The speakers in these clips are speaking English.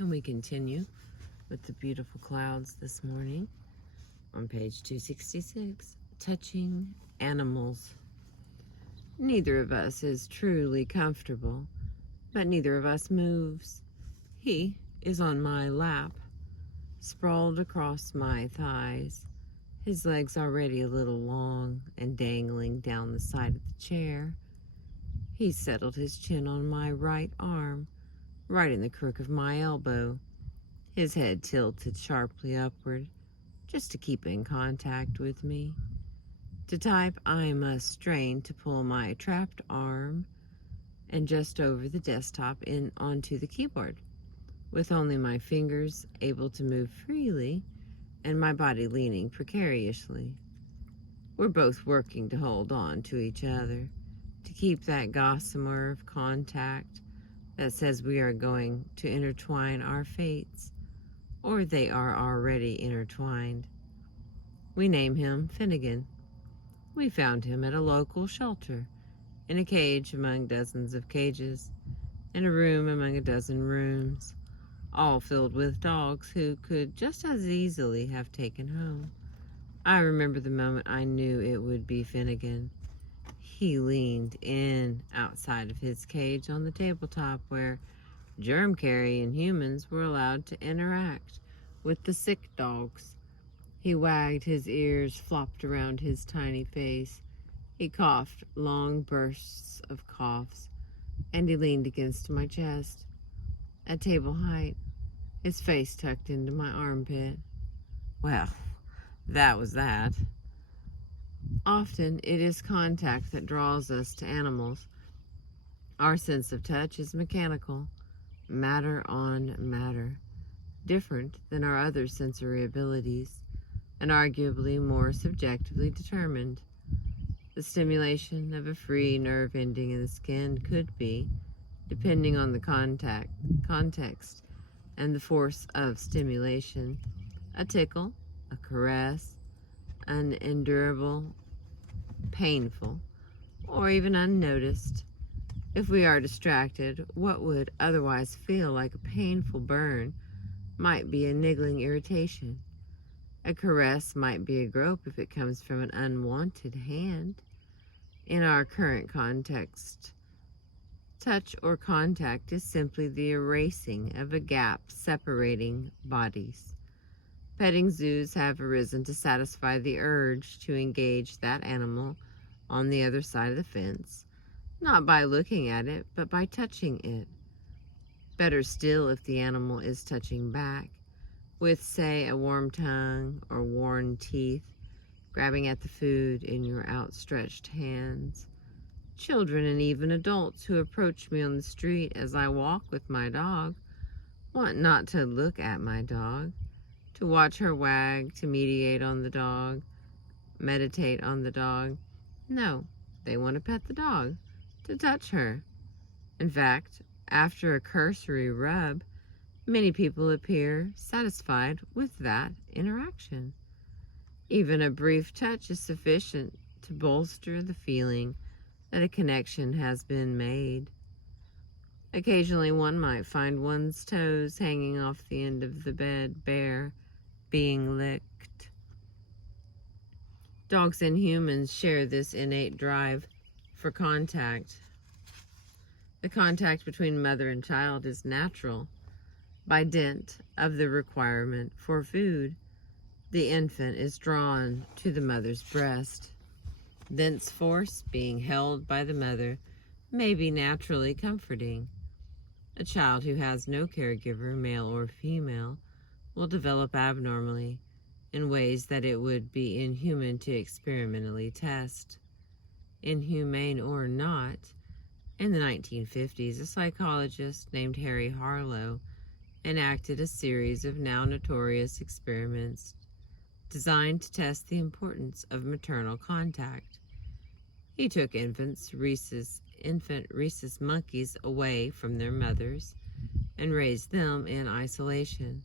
And we continue with the beautiful clouds this morning on page 266, touching animals. Neither of us is truly comfortable, but neither of us moves. He is on my lap, sprawled across my thighs, his legs already a little long and dangling down the side of the chair. He settled his chin on my right arm, right in the crook of my elbow, his head tilted sharply upward, just to keep in contact with me. To type, I must strain to pull my trapped arm and just over the desktop in onto the keyboard, with only my fingers able to move freely and my body leaning precariously. We're both working to hold on to each other, to keep that gossamer of contact that says we are going to intertwine our fates, or they are already intertwined. We name him Finnegan. We found him at a local shelter, in a cage among dozens of cages, in a room among a dozen rooms, all filled with dogs who could just as easily have taken home. I remember the moment I knew it would be Finnegan. He leaned in outside of his cage on the tabletop where germ-carrying humans were allowed to interact with the sick dogs. He wagged his ears, flopped around his tiny face. He coughed long bursts of coughs, and he leaned against my chest, at table height, his face tucked into my armpit. Well, that was that. Often it is contact that draws us to animals. Our sense of touch is mechanical, matter on matter, different than our other sensory abilities, and arguably more subjectively determined. The stimulation of a free nerve ending in the skin could be, depending on the context and the force of stimulation, a tickle, a caress, unendurable, painful, or even unnoticed. If we are distracted, what would otherwise feel like a painful burn might be a niggling irritation. A caress might be a grope if it comes from an unwanted hand. In our current context, touch or contact is simply the erasing of a gap separating bodies. Petting zoos have arisen to satisfy the urge to engage that animal on the other side of the fence, not by looking at it, but by touching it. Better still if the animal is touching back, with, say, a warm tongue or worn teeth, grabbing at the food in your outstretched hands. Children and even adults who approach me on the street as I walk with my dog want not to look at my dog, to watch her wag, to meditate on the dog. No, they want to pet the dog, to touch her. In fact, after a cursory rub, many people appear satisfied with that interaction. Even a brief touch is sufficient to bolster the feeling that a connection has been made. Occasionally one might find one's toes hanging off the end of the bed bare, being licked. Dogs and humans share this innate drive for contact. The contact between mother and child is natural. By dint of the requirement for food, the infant is drawn to the mother's breast. Thenceforth, being held by the mother may be naturally comforting. A child who has no caregiver, male or female, will develop abnormally in ways that it would be inhuman to experimentally test. Inhumane or not, in the 1950s, a psychologist named Harry Harlow enacted a series of now notorious experiments designed to test the importance of maternal contact. He took infant rhesus monkeys away from their mothers and raised them in isolation.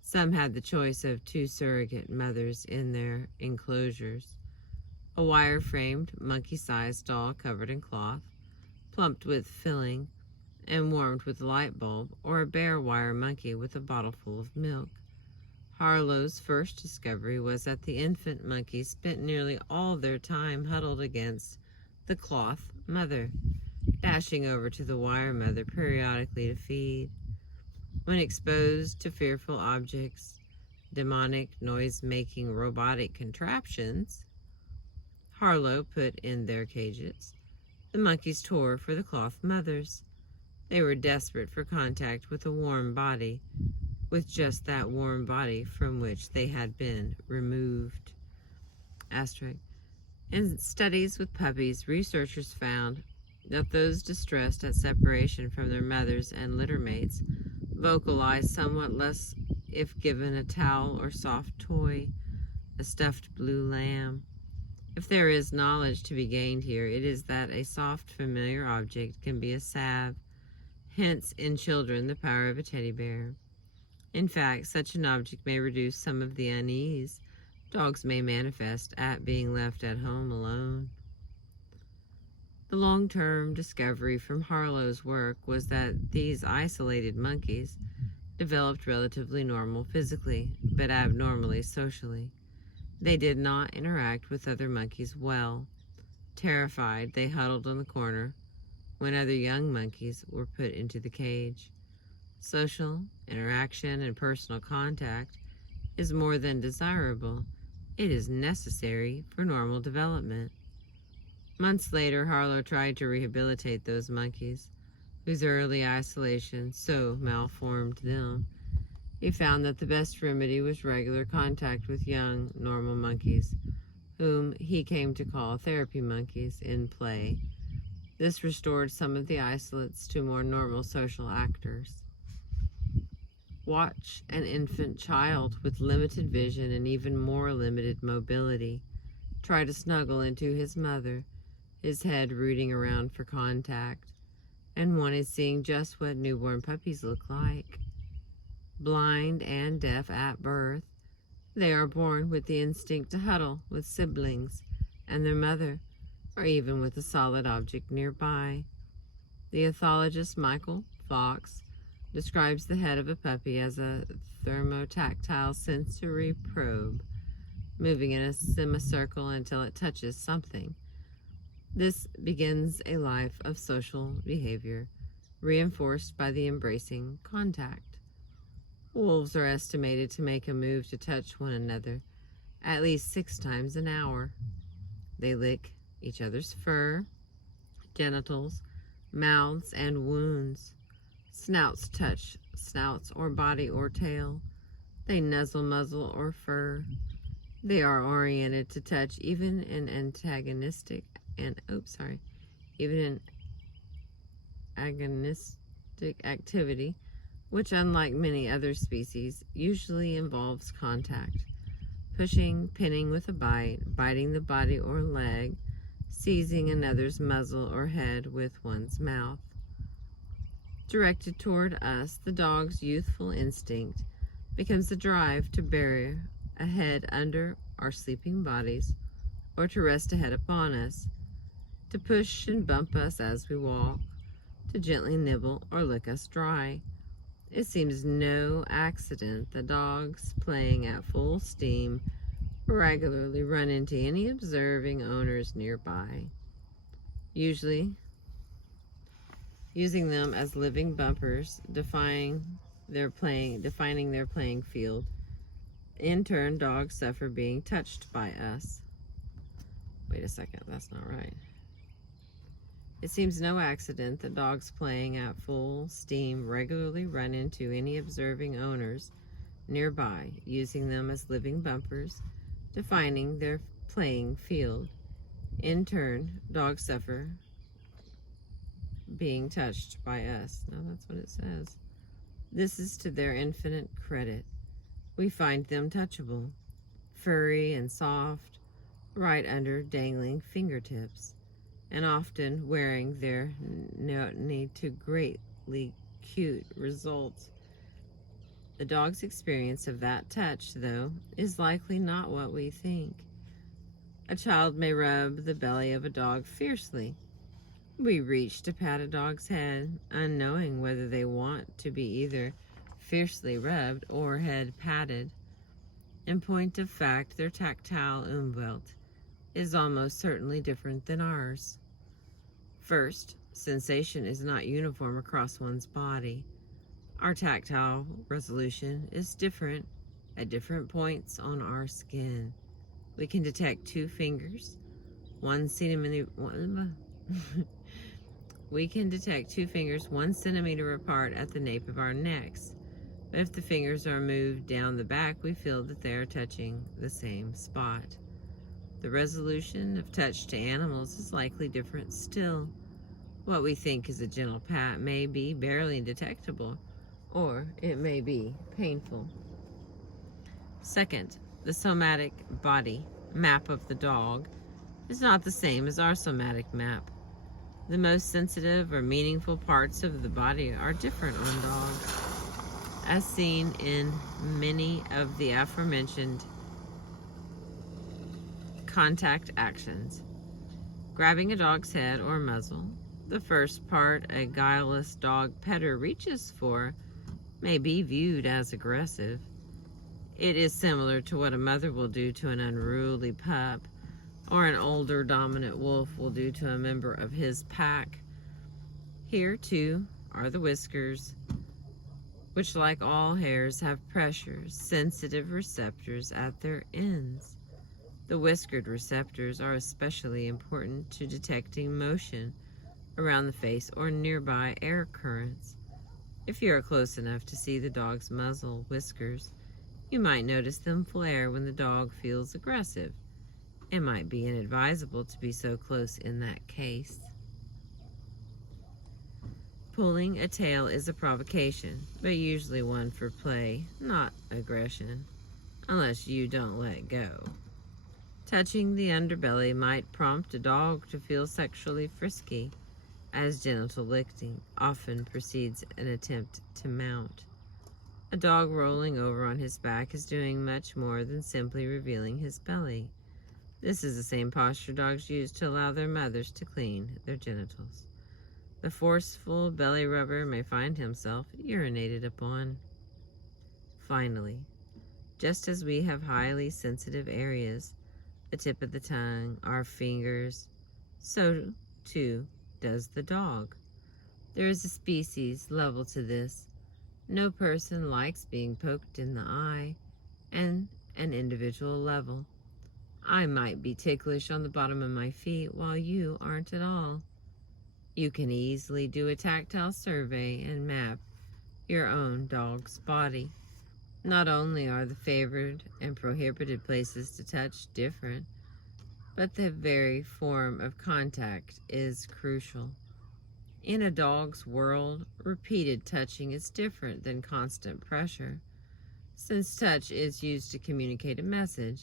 Some had the choice of 2 surrogate mothers in their enclosures. A wire-framed, monkey-sized doll covered in cloth, plumped with filling, and warmed with a light bulb, or a bare wire monkey with a bottle full of milk. Harlow's first discovery was that the infant monkeys spent nearly all their time huddled against the cloth mother, dashing over to the wire mother periodically to feed. When exposed to fearful objects, demonic, noise-making robotic contraptions Harlow put in their cages, the monkeys tore for the cloth mothers. They were desperate for contact with a warm body, with just that warm body from which they had been removed. Asterisk. In studies with puppies, researchers found that those distressed at separation from their mothers and littermates vocalized somewhat less if given a towel or soft toy, a stuffed blue lamb. If there is knowledge to be gained here, it is that a soft, familiar object can be a salve, hence in children the power of a teddy bear. In fact, such an object may reduce some of the unease dogs may manifest at being left at home alone. The long-term discovery from Harlow's work was that these isolated monkeys developed relatively normal physically, but abnormally socially. They did not interact with other monkeys well. Terrified, they huddled on the corner when other young monkeys were put into the cage. Social interaction and personal contact is more than desirable. It is necessary for normal development. Months later, Harlow tried to rehabilitate those monkeys whose early isolation so malformed them. He found that the best remedy was regular contact with young, normal monkeys, whom he came to call therapy monkeys, in play. This restored some of the isolates to more normal social actors. Watch an infant child with limited vision and even more limited mobility try to snuggle into his mother, his head rooting around for contact, and one is seeing just what newborn puppies look like. Blind and deaf at birth, they are born with the instinct to huddle with siblings and their mother, or even with a solid object nearby. The ethologist Michael Fox describes the head of a puppy as a thermotactile sensory probe, moving in a semicircle until it touches something. This begins a life of social behavior, reinforced by the embracing contact. Wolves are estimated to make a move to touch one another at least 6 times an hour. They lick each other's fur, genitals, mouths, and wounds. Snouts touch snouts or body or tail. They nuzzle muzzle or fur. They are oriented to touch even in agonistic activity, which, unlike many other species, usually involves contact. Pushing, pinning with a bite, biting the body or leg, seizing another's muzzle or head with one's mouth. Directed toward us, the dog's youthful instinct becomes the drive to bury a head under our sleeping bodies, or to rest a head upon us, to push and bump us as we walk, to gently nibble or lick us dry. It seems no accident that dogs playing at full steam regularly run into any observing owners nearby, usually using them as living bumpers, defining their playing field. In turn, dogs suffer being touched by us. Wait a second, that's not right. It seems no accident that dogs playing at full steam regularly run into any observing owners nearby, using them as living bumpers, defining their playing field. In turn, dogs suffer being touched by us. No, that's what it says. This is to their infinite credit. We find them touchable, furry and soft, right under dangling fingertips, and often wearing their need to greatly cute results. The dog's experience of that touch, though, is likely not what we think. A child may rub the belly of a dog fiercely, We reach to pat a dog's head, unknowing whether they want to be either fiercely rubbed or head patted. In point of fact, their tactile umwelt is almost certainly different than ours. First, sensation is not uniform across one's body. Our tactile resolution is different at different points on our skin. We can detect 2 fingers, 1 centimeter. We can detect 2 fingers 1 centimeter apart at the nape of our necks. But if the fingers are moved down the back, we feel that they are touching the same spot. The resolution of touch to animals is likely different still. What we think is a gentle pat may be barely detectable, or it may be painful. Second, the somatic body map of the dog is not the same as our somatic map. The most sensitive or meaningful parts of the body are different on dogs, as seen in many of the aforementioned contact actions. Grabbing a dog's head or muzzle, the first part a guileless dog petter reaches for, may be viewed as aggressive. It is similar to what a mother will do to an unruly pup, or an older dominant wolf will do to a member of his pack. Here, too, are the whiskers, which, like all hairs, have pressures, sensitive receptors at their ends. The whiskered receptors are especially important to detecting motion around the face or nearby air currents. If you are close enough to see the dog's muzzle whiskers, you might notice them flare when the dog feels aggressive. It might be inadvisable to be so close in that case. Pulling a tail is a provocation, but usually one for play, not aggression, unless you don't let go. Touching the underbelly might prompt a dog to feel sexually frisky, as genital licking often precedes an attempt to mount. A dog rolling over on his back is doing much more than simply revealing his belly. This is the same posture dogs use to allow their mothers to clean their genitals. The forceful belly rubber may find himself urinated upon. Finally, just as we have highly sensitive areas, the tip of the tongue, our fingers, so too does the dog. There is a species level to this. No person likes being poked in the eye, and an individual level. I might be ticklish on the bottom of my feet while you aren't at all. You can easily do a tactile survey and map your own dog's body. Not only are the favored and prohibited places to touch different, but the very form of contact is crucial. In a dog's world, repeated touching is different than constant pressure. Since touch is used to communicate a message,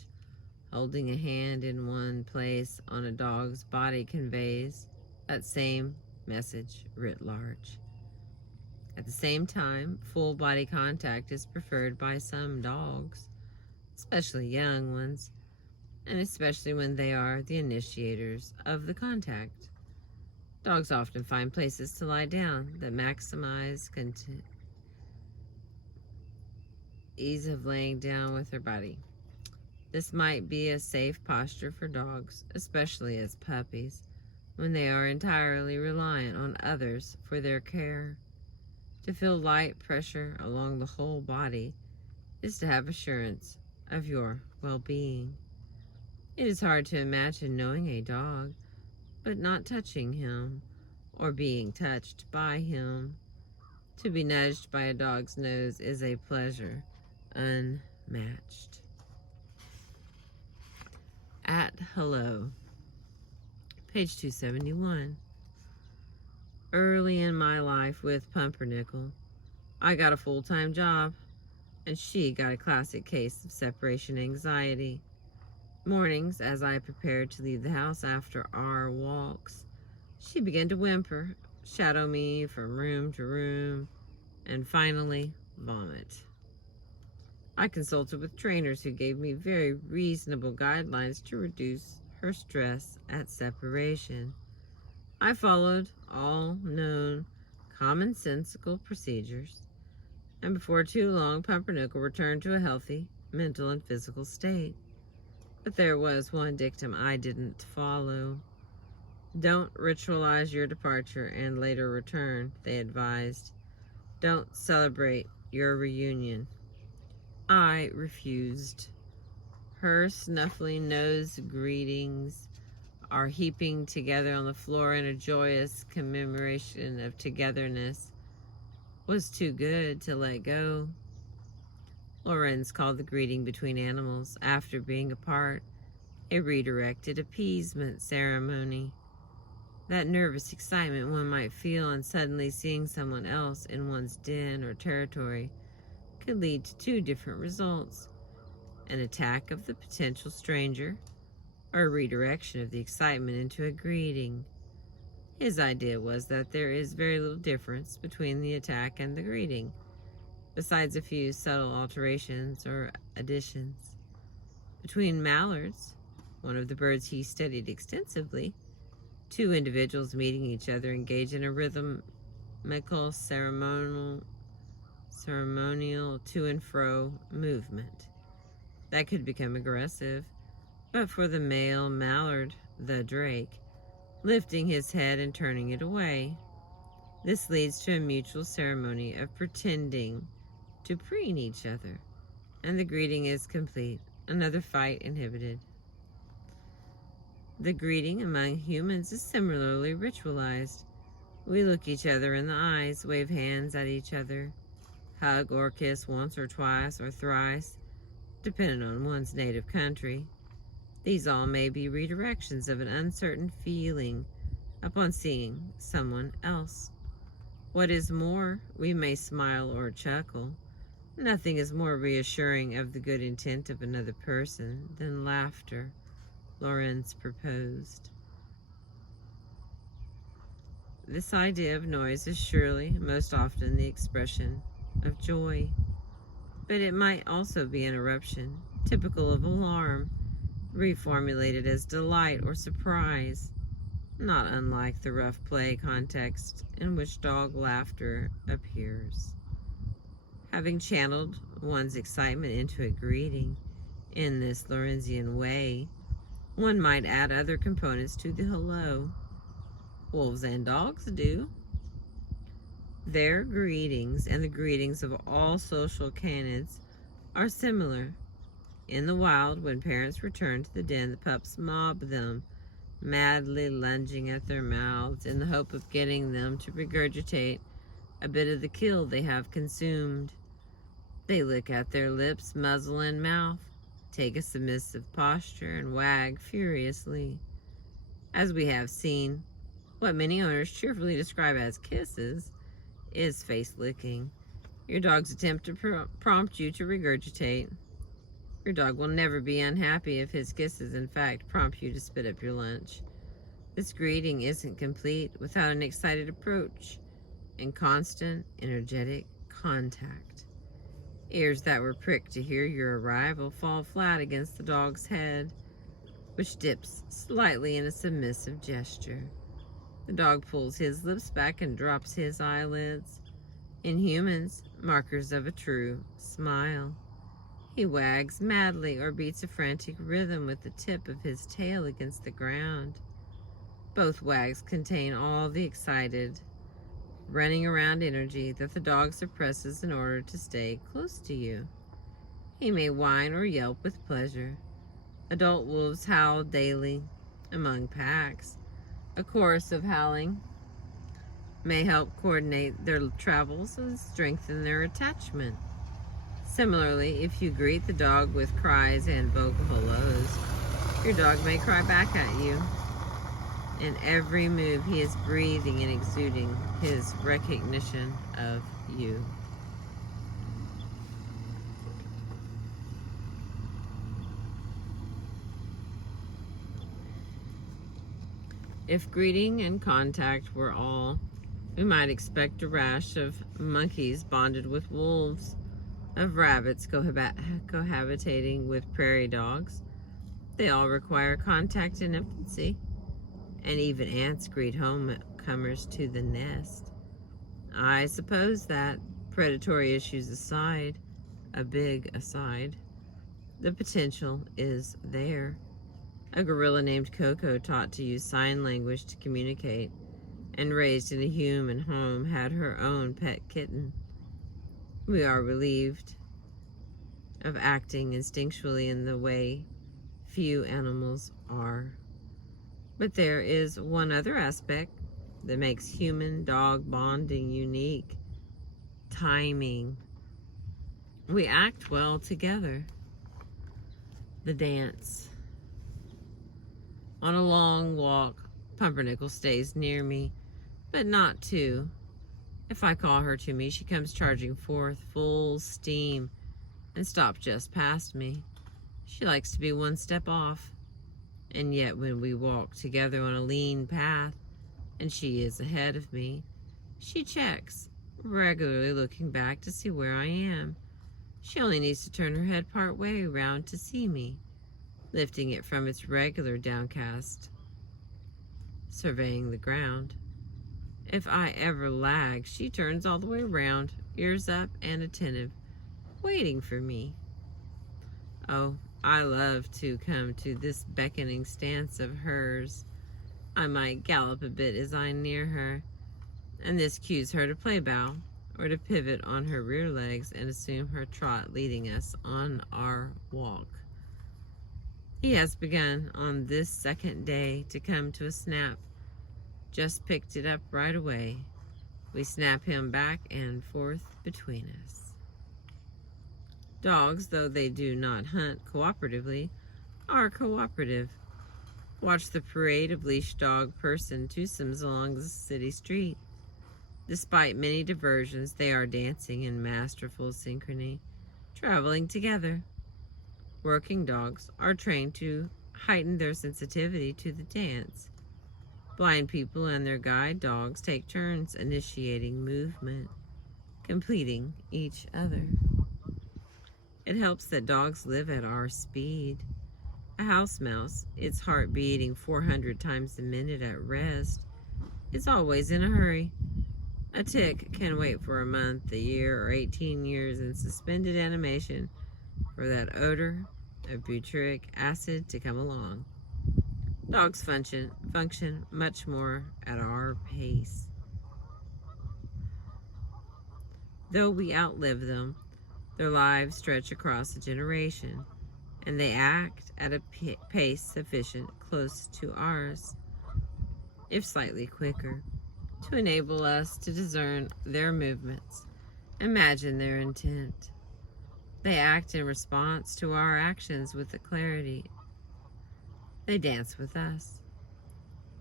holding a hand in one place on a dog's body conveys that same message writ large. At the same time, full body contact is preferred by some dogs, especially young ones, and especially when they are the initiators of the contact. Dogs often find places to lie down that maximize ease of laying down with their body. This might be a safe posture for dogs, especially as puppies, when they are entirely reliant on others for their care. To feel light pressure along the whole body is to have assurance of your well-being. It is hard to imagine knowing a dog, but not touching him, or being touched by him. To be nudged by a dog's nose is a pleasure unmatched. At hello. Page 271. Early in my life with Pumpernickel, I got a full-time job, and she got a classic case of separation anxiety. Mornings, as I prepared to leave the house after our walks, she began to whimper, shadow me from room to room, and finally vomit. I consulted with trainers who gave me very reasonable guidelines to reduce her stress at separation. I followed all known commonsensical procedures, and before too long Pumpernickel returned to a healthy mental and physical state. But there was one dictum I didn't follow. Don't ritualize your departure and later return, they advised. Don't celebrate your reunion. I refused. Her snuffly nose greetings are heaping together on the floor in a joyous commemoration of togetherness was too good to let go. Lorenz called the greeting between animals, after being apart, a redirected appeasement ceremony. That nervous excitement one might feel on suddenly seeing someone else in one's den or territory could lead to two different results: an attack of the potential stranger, or a redirection of the excitement into a greeting. His idea was that there is very little difference between the attack and the greeting, besides a few subtle alterations or additions. Between mallards, one of the birds he studied extensively, two individuals meeting each other engage in a rhythmical ceremonial to and fro movement that could become aggressive, but for the male mallard, the drake, lifting his head and turning it away. This leads to a mutual ceremony of pretending to preen each other, and the greeting is complete, another fight inhibited. The greeting among humans is similarly ritualized. We look each other in the eyes, wave hands at each other, hug or kiss once or twice or thrice, depending on one's native country. These all may be redirections of an uncertain feeling upon seeing someone else. What is more, we may smile or chuckle. Nothing is more reassuring of the good intent of another person than laughter, Lorenz proposed. This idea of noise is surely most often the expression of joy, but it might also be an eruption, typical of alarm, reformulated as delight or surprise, not unlike the rough play context in which dog laughter appears. Having channeled one's excitement into a greeting in this Lorenzian way, one might add other components to the hello. Wolves and dogs do. Their greetings and the greetings of all social canids are similar. In the wild, when parents return to the den, the pups mob them, madly lunging at their mouths in the hope of getting them to regurgitate a bit of the kill they have consumed. They lick at their lips, muzzle and mouth, take a submissive posture, and wag furiously. As we have seen, what many owners cheerfully describe as kisses is face licking. Your dog's attempt to prompt you to regurgitate. Your dog will never be unhappy if his kisses in fact prompt you to spit up your lunch. This greeting isn't complete without an excited approach and constant, energetic contact. Ears that were pricked to hear your arrival fall flat against the dog's head, which dips slightly in a submissive gesture. The dog pulls his lips back and drops his eyelids. In humans, markers of a true smile. He wags madly or beats a frantic rhythm with the tip of his tail against the ground. Both wags contain all the excited, running around energy that the dog suppresses in order to stay close to you. He may whine or yelp with pleasure. Adult wolves howl daily among packs. A chorus of howling may help coordinate their travels and strengthen their attachment. Similarly, if you greet the dog with cries and vocal hellos, your dog may cry back at you. In every move, he is breathing and exuding his recognition of you. If greeting and contact were all, we might expect a rash of monkeys bonded with wolves, of rabbits cohabitating with prairie dogs. They all require contact in infancy, and even ants greet homecomers to the nest. I suppose that, predatory issues aside, a big aside, the potential is there. A gorilla named Coco, taught to use sign language to communicate and raised in a human home, had her own pet kitten. We are relieved of acting instinctually in the way few animals are. But there is one other aspect that makes human-dog bonding unique: timing. We act well together. The dance. On a long walk, Pumpernickel stays near me, but not too. If I call her to me, she comes charging forth, full steam, and stops just past me. She likes to be one step off, and yet when we walk together on a lean path, and she is ahead of me, she checks, regularly looking back to see where I am. She only needs to turn her head part way around to see me, lifting it from its regular downcast, surveying the ground. If I ever lag, she turns all the way around, ears up and attentive, waiting for me. Oh, I love to come to this beckoning stance of hers. I might gallop a bit as I near her, and this cues her to play bow, or to pivot on her rear legs and assume her trot, leading us on our walk. He has begun on this second day to come to a snap. Just picked it up right away. We snap him back and forth between us. Dogs, though they do not hunt cooperatively, are cooperative. Watch the parade of leash dog person twosomes along the city street. Despite many diversions, they are dancing in masterful synchrony, traveling together. Working dogs are trained to heighten their sensitivity to the dance. Blind people and their guide dogs take turns initiating movement, completing each other. It helps that dogs live at our speed. A house mouse, its heart beating 400 times a minute at rest, is always in a hurry. A tick can wait for a month, a year, or 18 years in suspended animation for that odor of butyric acid to come along. Dogs function much more at our pace. Though we outlive them, their lives stretch across a generation, and they act at a pace sufficient close to ours, if slightly quicker, to enable us to discern their movements, imagine their intent. They act in response to our actions with a clarity. They dance with us.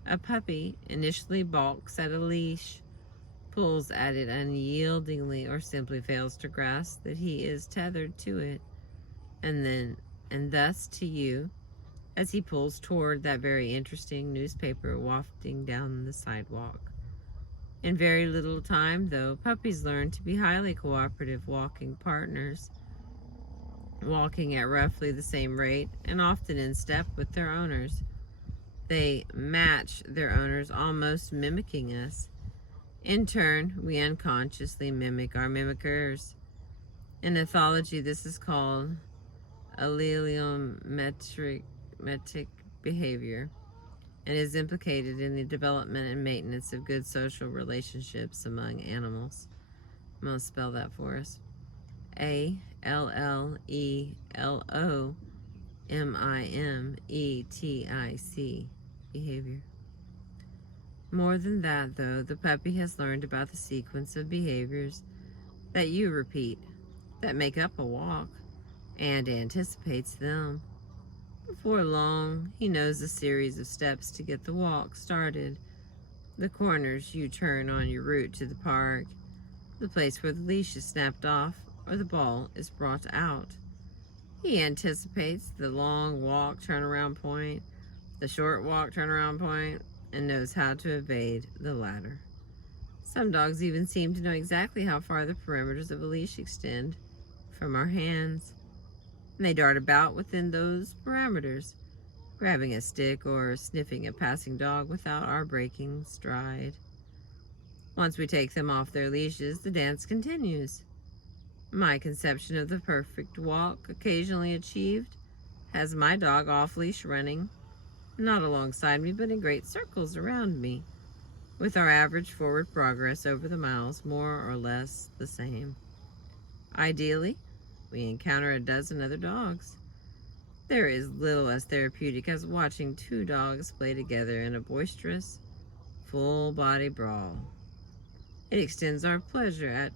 A puppy initially balks at a leash, pulls at it unyieldingly, or simply fails to grasp that he is tethered to it, and thus to you, as he pulls toward that very interesting newspaper wafting down the sidewalk. In very little time, though, puppies learn to be highly cooperative walking partners, walking at roughly the same rate and often in step with their owners. They match their owners, almost mimicking us. In turn, we unconsciously mimic our mimickers. In ethology, this is called alleliometric behavior, and is implicated in the development and maintenance of good social relationships among animals. I'm going to spell that for us. ALLELOMIMETIC, behavior. More than that, though, the puppy has learned about the sequence of behaviors that you repeat, that make up a walk, and anticipates them. Before long, he knows a series of steps to get the walk started, the corners you turn on your route to the park, the place where the leash is snapped off or the ball is brought out. He anticipates the long walk turnaround point, the short walk turnaround point, and knows how to evade the latter. Some dogs even seem to know exactly how far the perimeters of a leash extend from our hands, and they dart about within those parameters, grabbing a stick or sniffing a passing dog without our breaking stride. Once we take them off their leashes, the dance continues. My conception of the perfect walk, occasionally achieved, has my dog off-leash running, not alongside me, but in great circles around me, with our average forward progress over the miles more or less the same. Ideally, we encounter a dozen other dogs. There is little as therapeutic as watching two dogs play together in a boisterous, full-body brawl. It extends our pleasure at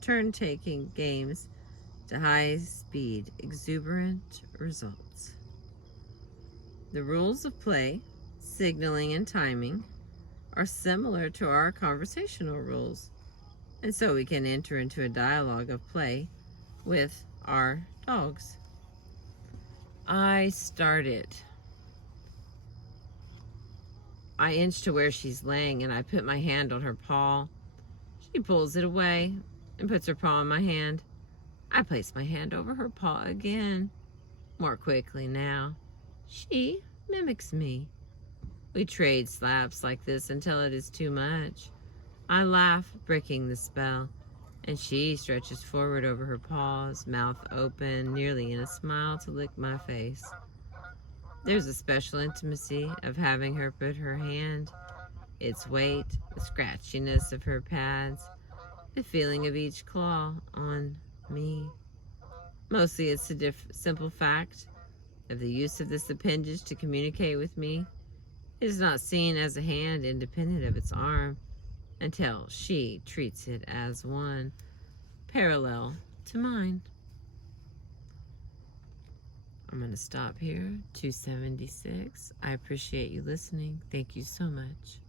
turn-taking games to high-speed, exuberant results. The rules of play, signaling and timing, are similar to our conversational rules, and so we can enter into a dialogue of play with our dogs. I start it. I inch to where she's laying and I put my hand on her paw. She pulls it away and puts her paw in my hand. I place my hand over her paw again, more quickly now. She mimics me. We trade slaps like this until it is too much. I laugh, breaking the spell, and she stretches forward over her paws, mouth open, nearly in a smile to lick my face. There's a special intimacy of having her put her hand, its weight, the scratchiness of her pads, the feeling of each claw on me. Mostly it's the simple fact of the use of this appendage to communicate with me. It is not seen as a hand independent of its arm until she treats it as one parallel to mine. I'm going to stop here. 276. I appreciate you listening. Thank you so much.